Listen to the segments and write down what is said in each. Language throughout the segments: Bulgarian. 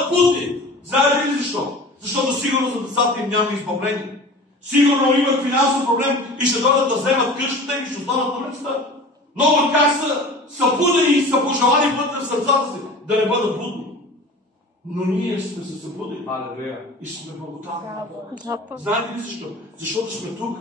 бъдат пусти. Знаете ли защо? Защото сигурно за децата им няма избавление. Сигурно имат финансов проблем и ще дойдат да вземат къщата и ще останат на улицата. Много от тях са събудени и са пожелани вътре в сърцата си да не бъдат будни. Но ние сме се събудили и сме благодарни. Знаете ли защо? Защото сме тук.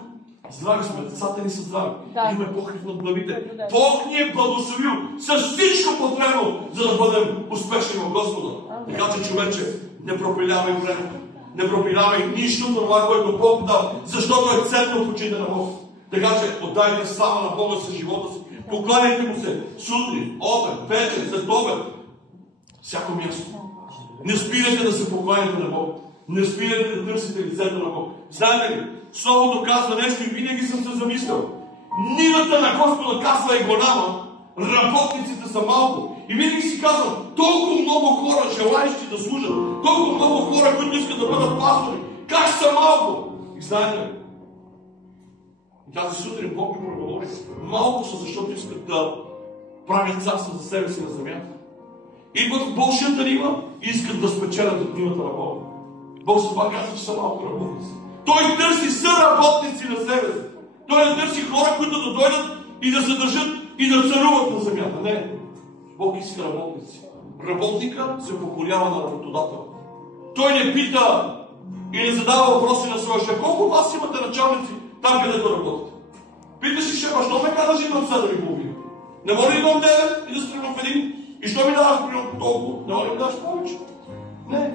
Здрави сме, децата ни са здрави. Имаме покрив над главите. Бог ни е благословил с всичко потребно, за да бъдем успешни в Господа. Така че, човече, не пропилявай времето. Не пропилявай нищо от това, което Бог дава, защото е ценно в очите на Бог. Така че, отдайте слава на Бога с живота си. Покланяйте му се сутрин, обед, вечер, след обед. Всяко място. Не спирайте да се покланяте на Бог. Не спирайте да търсите лицето на Бог. Знаете ли, Словото казва нещо и винаги съм се замислял. Нивата на Господа казва е голяма, работниците са малко. И винаги си казвам, толкова много хора, желаещи да служат, толкова много хора, които искат да бъдат пастори, как са малко? И знаете ли, и тази сутрин Бог ми проговори, малко са, защото искат да правят царство за себе си на земята. Идват в Божията нима и искат да спечелят от нивата на Бога. Бог за това казва, че са малко работници. Той търси съработници на себе си. Той не търси хора, които да дойдат и да се държат и да царуват на земята. Не. Бог иска работници. Работника се покорява на работодател. Той не пита и не задава въпроси на своя шеф. Колко от вас имате началници там, където работите? Питаш ли шефа, що ме казаш, идвам 7:30? Не може ли идвам 9 и да стрелям в един? И що ми даваш примерно толкова? Не може ли ми даваш повече? Не.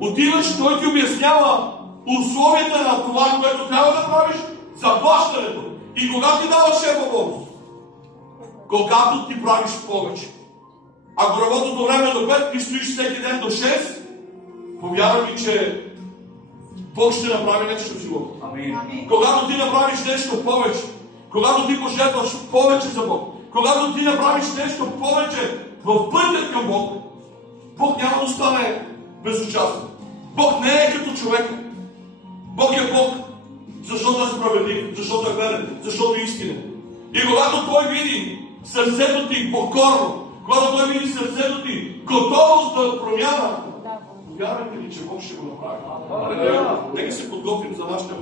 Отиваш, той ти обяснява условията на това, което трябва да правиш, заплащането. И когато ти даваш шефа бонус? Когато ти правиш повече. Ако работното време е до 5, ти стоиш всеки ден до 6, повярвай ми, че Бог ще направи нещо в живота. Когато ти направиш нещо повече, когато ти пожертваш повече за Бог, когато ти направиш нещо повече в пътя към Бог, Бог няма да остане безучастен. Бог не е като човека. Бог е Бог, защото е справедлив, защото е верен, защото е истинен. И когато Той види сърцето ти покорно, когато Той види сърцето ти готовност да промяна, повярвайте ли, че Бог ще го направи. Нека се подготвим за нашите